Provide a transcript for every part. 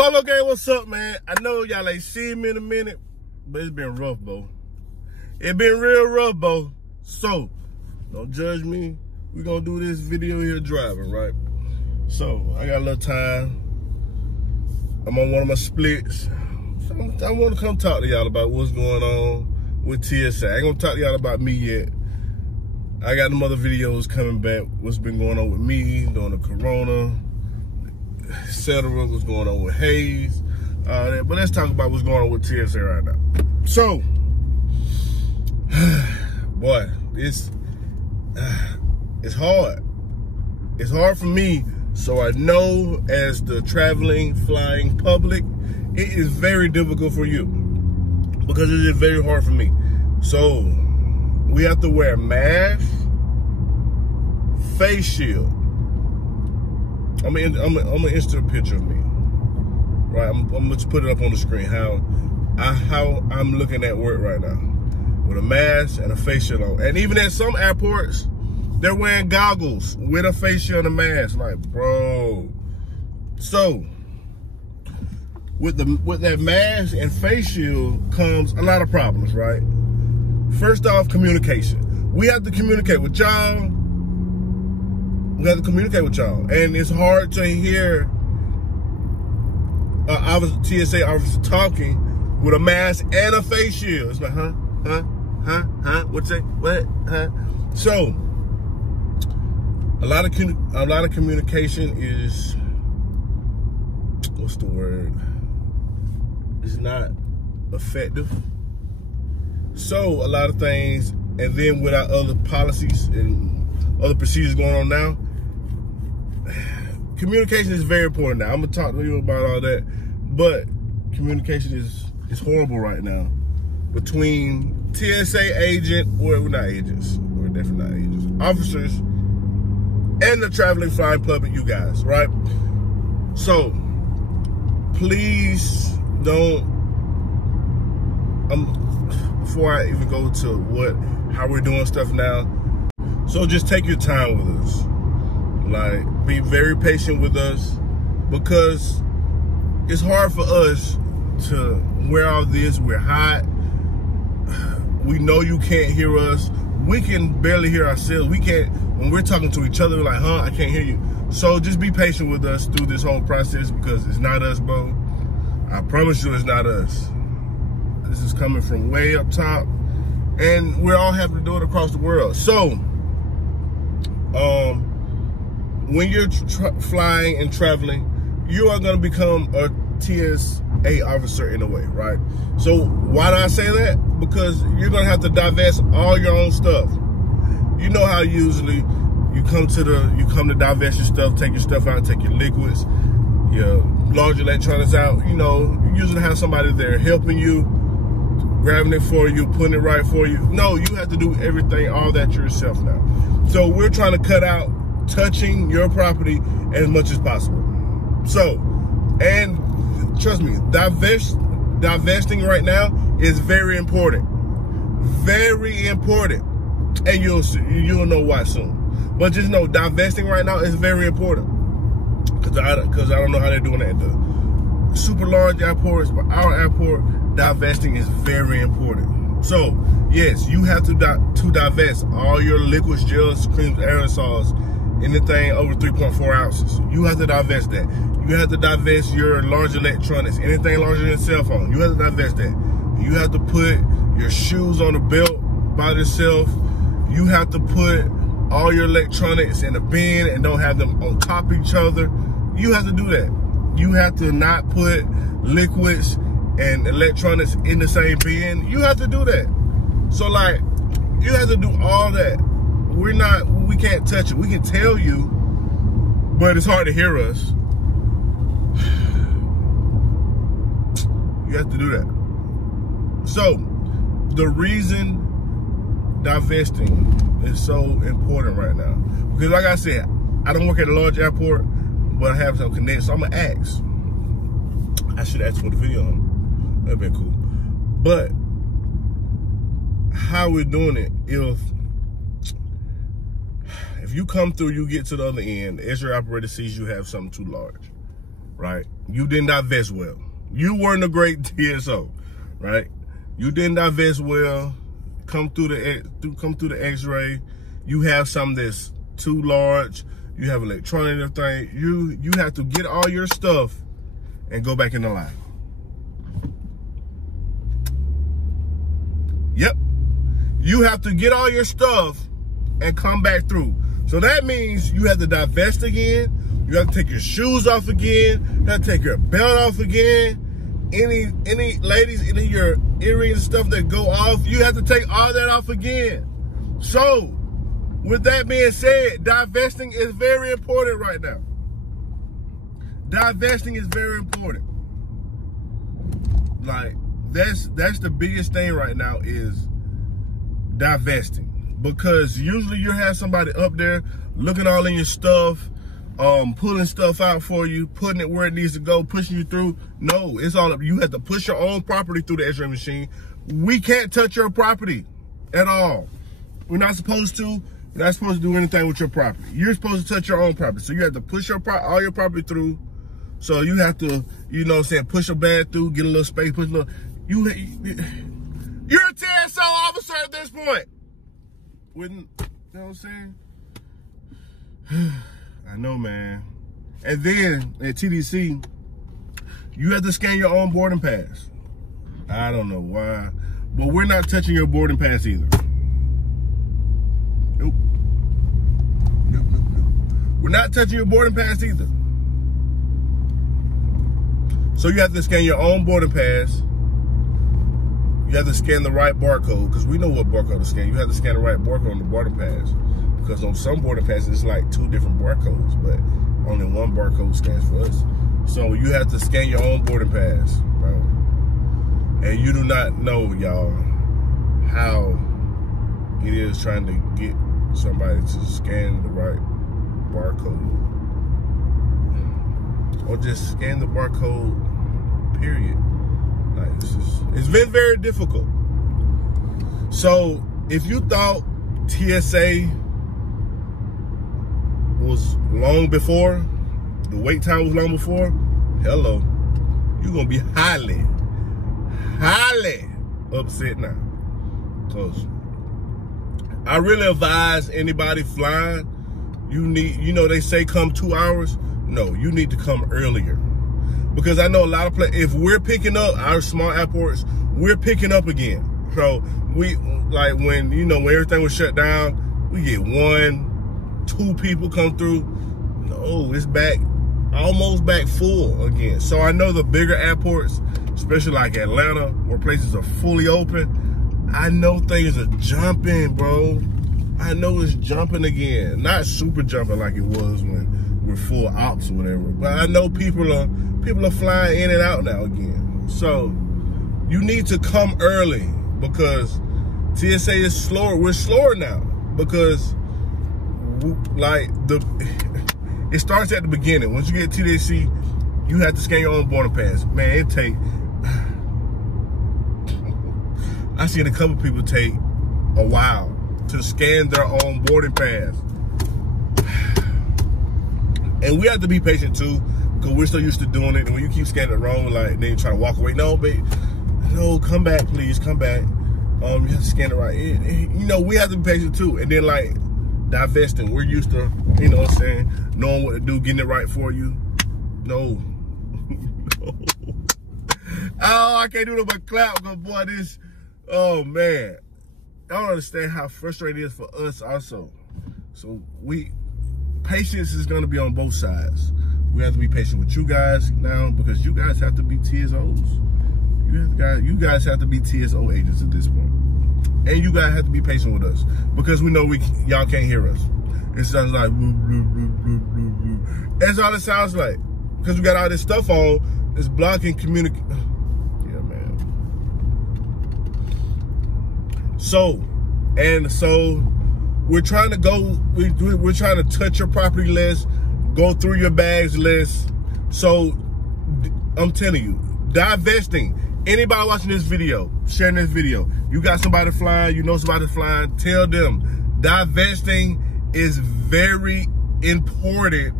Polo gang, what's up, man? I know y'all ain't seen me in a minute, but it's been rough, bro. It been real rough, bro. So, don't judge me. We gonna do this video here driving, right? So, I got a little time. I'm on one of my splits. So I want to come talk to y'all about what's going on with TSA. I ain't gonna talk to y'all about me yet. I got them other videos coming back. What's been going on with me, during the corona, etc. What's going on with Hayes. But let's talk about what's going on with TSA right now. So, boy, it's hard. It's hard for me. So I know as the traveling, flying public, it is very difficult for you because it is very hard for me. So we have to wear masks, face shield. I'm gonna insert a picture of me. Right, I'm gonna put it up on the screen how I'm looking at work right now with a mask and a face shield on. And even at some airports, they're wearing goggles with a face shield and a mask. Like, bro. So, with that mask and face shield comes a lot of problems, right? First off, communication. We have to communicate with y'all. We have to communicate with y'all. And it's hard to hear TSA officer talking with a mask and a face shield. It's like, huh? What's that? What? Huh? So, a lot of communication is, what's the word? It's not effective. So a lot of things, and then with our other policies and other procedures going on now, communication is very important now. I'm gonna talk to you about all that, but communication is horrible right now between TSA agent, or we're not agents, we're definitely not agents, officers, and the traveling flying public, you guys, right? So, please don't, before I even go to how we're doing stuff now, so just take your time with us. Like, be very patient with us, because it's hard for us to wear all this. We're hot. We know you can't hear us. We can barely hear ourselves. We can't, when we're talking to each other, we're like, I can't hear you. So just be patient with us through this whole process, because it's not us, bro. I promise you it's not us. This is coming from way up top, and we're all having to do it across the world. So, when you're flying and traveling, you are gonna become a TSA officer in a way, right? So why do I say that? Because you're gonna have to divest all your own stuff. You know how usually you come to divest your stuff, take your stuff out, take your liquids, your large electronics out. You know, you usually have somebody there helping you, grabbing it for you, putting it right for you. No, you have to do everything, all that yourself now. So we're trying to cut out touching your property as much as possible. So, and trust me, divesting right now is very important. Very important. And you'll know why soon. But just know, divesting right now is very important. Because I don't know how they're doing that at the super large airports, but our airport, divesting is very important. So, yes, you have to divest all your liquids, gels, creams, aerosols, anything over 3.4 ounces. You have to divest that. You have to divest your large electronics, anything larger than a cell phone. You have to divest that. You have to put your shoes on the belt by themselves. You have to put all your electronics in a bin and don't have them on top of each other. You have to do that. You have to not put liquids and electronics in the same bin. You have to do that. So, like, you have to do all that. We can't touch it. We can tell you, but it's hard to hear us. You have to do that. So, the reason divesting is so important right now, because like I said, I don't work at a large airport, but I have some connections. So I'm gonna ask. I should ask for the video on. That'd be cool. But how we're doing it, if you come through, you get to the other end, the X-ray operator sees you have something too large, right? you didn't divest well. You weren't a great TSO, right? You didn't divest well. Come through the X-ray. You have something that's too large. You have electronic thing. You have to get all your stuff and go back in the line. Yep. You have to get all your stuff and come back through. So that means you have to divest again. You have to take your shoes off again. You have to take your belt off again. Any ladies, any of your earrings and stuff that go off, you have to take all that off again. So, with that being said, divesting is very important right now. Divesting is very important. Like, that's the biggest thing right now is divesting. Because usually you have somebody up there looking all in your stuff, pulling stuff out for you, putting it where it needs to go, pushing you through. No, it's all up. You have to push your own property through the X-ray machine. We can't touch your property at all. We're not supposed to. You're not supposed to do anything with your property. You're supposed to touch your own property. So you have to push all your property through. So you have to, you know what I'm saying, push a bag through, get a little space, push a little. You're a TSA officer at this point. Wouldn't, you know what I'm saying? I know, man. And then at TDC, you have to scan your own boarding pass. I don't know why, but we're not touching your boarding pass either. Nope. Nope. We're not touching your boarding pass either. So you have to scan your own boarding pass. You have to scan the right barcode, because we know what barcode to scan. You have to scan the right barcode on the boarding pass. Because on some boarding passes, it's like 2 different barcodes, but only one barcode scans for us. So you have to scan your own boarding pass, bro. And you do not know, y'all, how it is trying to get somebody to scan the right barcode. Or just scan the barcode, period. Like, it's been very difficult. So if you thought TSA was long before, the wait time was long before, hello, you're gonna be highly upset now. Because I really advise anybody flying, you know they say come 2 hours. No, you need to come earlier. Because I know a lot of if we're picking up our small airports, we're picking up again. So we, like when everything was shut down, we get 1, 2 people come through. No, it's back, almost back full again. So I know the bigger airports, especially like Atlanta, where places are fully open, I know things are jumping, bro. I know it's jumping again. Not super jumping like it was when we're full ops or whatever. But I know people are flying in and out now again. So you need to come early, because TSA is slower. We're slower now because it starts at the beginning. Once you get TSA, you have to scan your own boarding pass. Man, it take. I seen a couple people take a while to scan their own boarding pass. And we have to be patient too, because we're so used to doing it. And when you keep scanning it wrong, like then you try to walk away. No, babe, no, come back, please, come back. You have to scan it right. We have to be patient too. And then like divesting, we're used to, you know what I'm saying, knowing what to do, getting it right for you. No. No. Oh, I can't do no but clap, because boy, this, oh man. I don't understand how frustrating it is for us also. So patience is gonna be on both sides. We have to be patient with you guys now, because you guys have to be TSOs. You guys have to be TSO agents at this point. And you guys have to be patient with us, because we know y'all can't hear us. It sounds like woo, woo, woo, woo, woo, woo. That's all it sounds like. Because we got all this stuff on, it's blocking communication. Yeah, man. So we're trying to go, we're trying to touch your property list, go through your bags list. So I'm telling you, divesting, anybody watching this video, sharing this video, you got somebody flying, you know somebody flying, tell them divesting is very important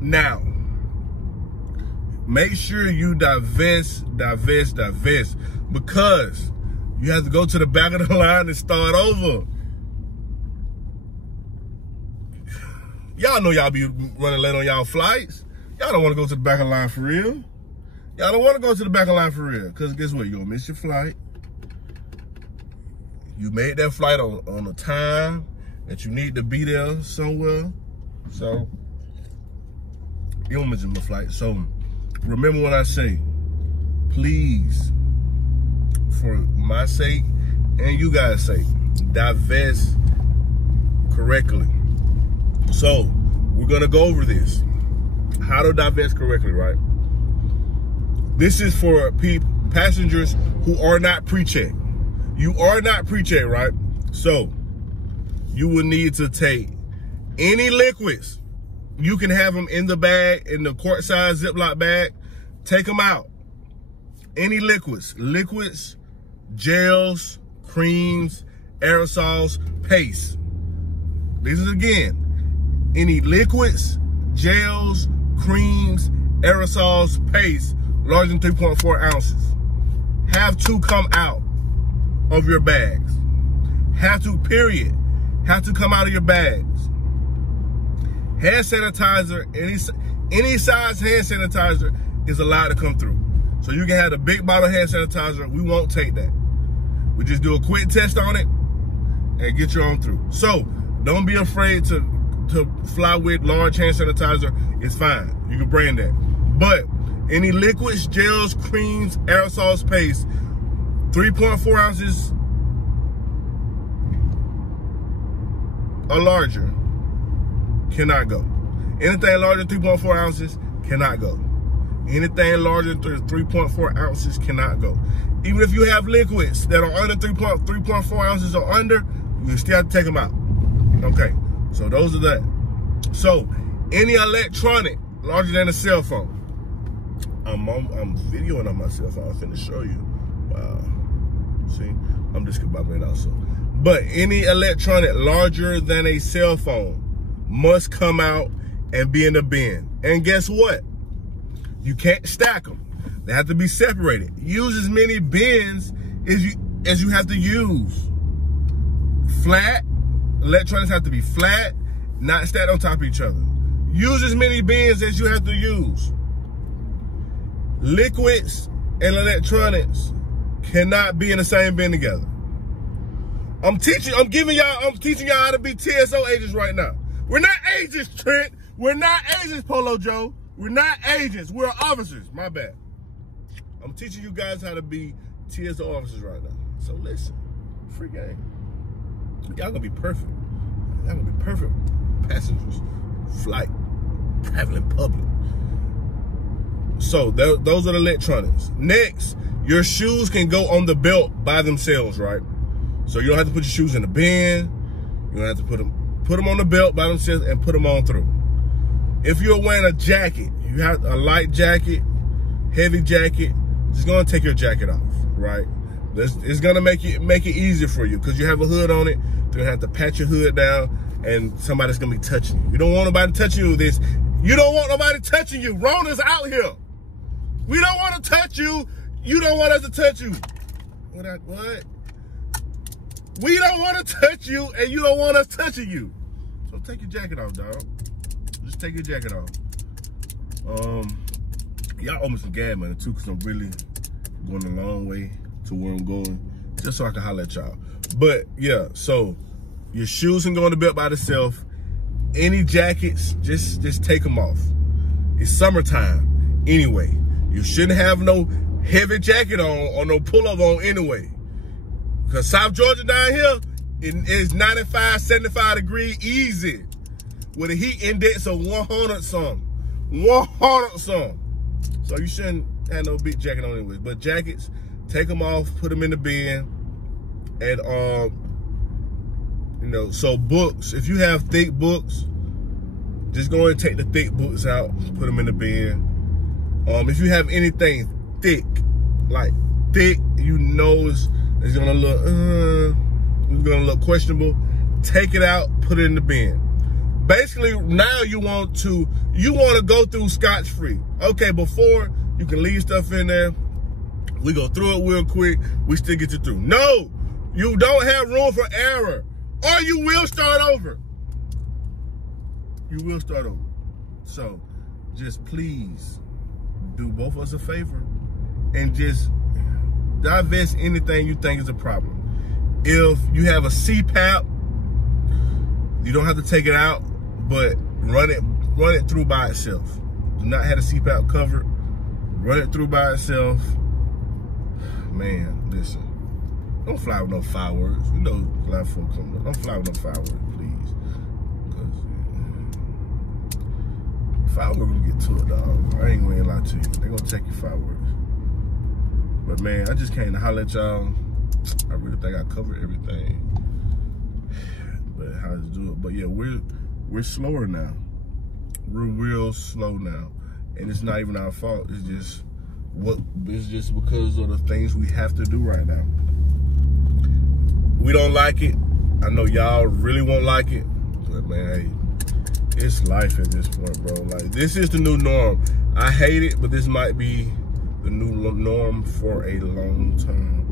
now. make sure you divest, because you have to go to the back of the line and start over. Y'all know y'all be running late on y'all flights. Y'all don't want to go to the back of the line for real. Y'all don't want to go to the back of the line for real, because guess what? You're going to miss your flight. You made that flight on a time that you need to be there somewhere. So, you don't miss your flight. So, remember what I say. Please, for my sake and you guys' sake, divest correctly. So, we're going to go over this. How to divest correctly, right? This is for passengers who are not pre-checked. You are not pre-checked, right? So, you will need to take any liquids. You can have them in the bag, in the quart-size Ziploc bag. Take them out. Any liquids. Liquids, gels, creams, aerosols, paste. This is again. Any liquids, gels, creams, aerosols, paste, larger than 3.4 ounces. Have to come out of your bags. Have to, period. Have to come out of your bags. Hand sanitizer, any size hand sanitizer is allowed to come through. So you can have the big bottle hand sanitizer. We won't take that. We just do a quick test on it and get you on through. So don't be afraid to fly with large hand sanitizer. It's fine. You can bring that. But any liquids, gels, creams, aerosols, paste, 3.4 ounces or larger cannot go. Anything larger than 3.4 ounces cannot go. Anything larger than 3.4 ounces cannot go. Even if you have liquids that are under 3.4 ounces or under, you still have to take them out. Okay, so those are that. So, any electronic larger than a cell phone. I'm videoing on my cell phone. I'm finna show you. Wow. See, I'm just combining also. But any electronic larger than a cell phone must come out and be in the bin. And guess what? You can't stack them. They have to be separated. Use as many bins as you have to use. Flat. Electronics have to be flat, not stacked on top of each other. Use as many bins as you have to use. Liquids and electronics cannot be in the same bin together. I'm teaching y'all how to be TSA agents right now. We're not agents, Trent. We're not agents, Polo Joe. We're not agents. We're officers. My bad. I'm teaching you guys how to be TSA officers right now. So listen, free game. Y'all gonna be perfect. Y'all gonna be perfect passengers. Flight, traveling public. So those are the electronics. Next, your shoes can go on the belt by themselves, right? So you don't have to put your shoes in the bin. You don't have to put them on the belt by themselves and put them on through. If you're wearing a jacket, you have a light jacket, heavy jacket, just gonna take your jacket off, right? It's gonna make it easier for you because you have a hood on it. You're gonna have to pat your hood down and somebody's gonna be touching you. You don't want nobody touching you with this. You don't want nobody touching you. Rona's out here. We don't want to touch you. You don't want us to touch you. What? We don't want to touch you and you don't want us touching you. So take your jacket off, dog. Just take your jacket off. Y'all owe me some gas money too, because I'm really going a long way to where I'm going, just so I can holler at y'all. But yeah, so your shoes can go on the belt by themselves. Any jackets, just take them off. It's summertime anyway. You shouldn't have no heavy jacket on or no pullover on anyway. Because South Georgia down here, it is 95, 75 degrees easy with a heat index of 100 something. 100 something. So you shouldn't have no big jacket on anyway. But jackets, take them off, put them in the bin. And, you know, so books, if you have thick books, just go ahead and take the thick books out, put them in the bin. If you have anything thick, like thick, you know it's gonna look questionable, take it out, put it in the bin. basically now you want to go through scotch-free. Okay, before you can leave stuff in there, we go through it real quick, we still get you through. No, you don't have room for error, or you will start over. You will start over. So just please do both of us a favor and just divest anything you think is a problem. If you have a CPAP, you don't have to take it out, but run it through by itself. Do not have a CPAP covered. Run it through by itself. Man, listen. Don't fly with no fireworks. You know, a lot of folks come up. Don't fly with no fireworks, please. Because fireworks gonna get to it, dog. I ain't gonna lie to you. They gonna check your fireworks. But man, I just came to holler at y'all. I really think I covered everything. But how to do it? But yeah, we're slower now. We're real slow now, and it's not even our fault. It's just because of the things we have to do right now. We don't like it. I know y'all really won't like it, but man, hey, it's life at this point, bro. Like, this is the new norm. I hate it, but this might be the new norm for a long time.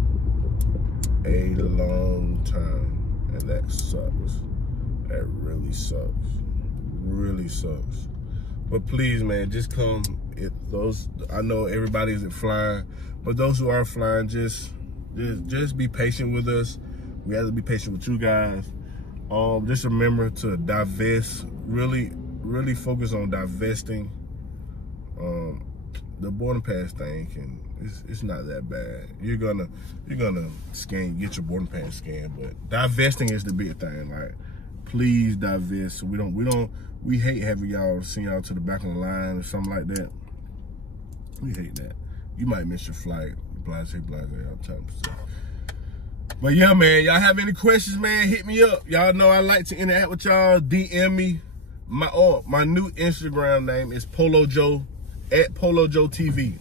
A long time, and that sucks. That really sucks. Really sucks. But please, man, just come. I know everybody isn't flying, but those who are flying, just be patient with us. We have to be patient with you guys. Just remember to divest. Really focus on divesting. The boarding pass thing it's not that bad. You're gonna get your boarding pass scanned, but divesting is the big thing. Like, please divest. So we hate having y'all send y'all to the back of the line or something like that. We hate that. You might miss your flight. Blase, all type of stuff. But yeah, man, y'all have any questions, man, hit me up. Y'all know I like to interact with y'all. DM me. My new Instagram name is Polo Joe, @PoloJoeTV.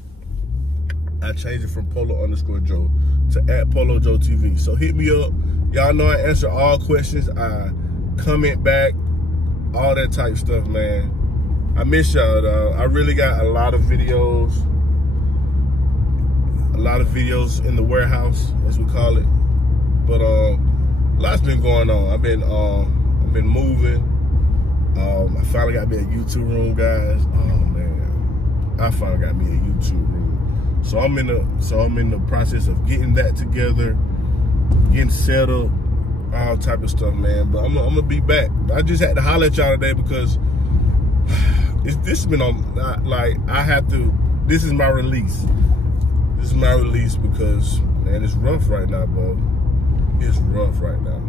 I changed it from Polo_Joe to @PoloJoeTV. So hit me up. Y'all know I answer all questions. I comment back, all that type stuff, man. I miss y'all, dog. I really got a lot of videos in the warehouse, as we call it. But lots been going on. I've been moving. I finally got me a YouTube room, guys. Oh man, I finally got me a YouTube room. So I'm in the process of getting that together, getting set up, all type of stuff, man. But I'm gonna be back. I just had to holler at y'all today because this has been on. Like, I have to. This is my release. This is my release because, man, it's rough right now, bro. It's rough right now.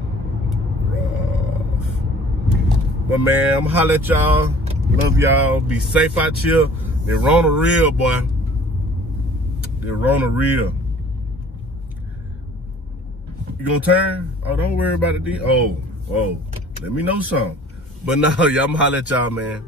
Rough. But man, I'm gonna holler at y'all. Love y'all. Be safe out here. They're Rona real, boy. They're Rona real. You gonna turn? Oh, don't worry about it. Oh, let me know something. But no, y'all, I'm gonna holler at y'all, man.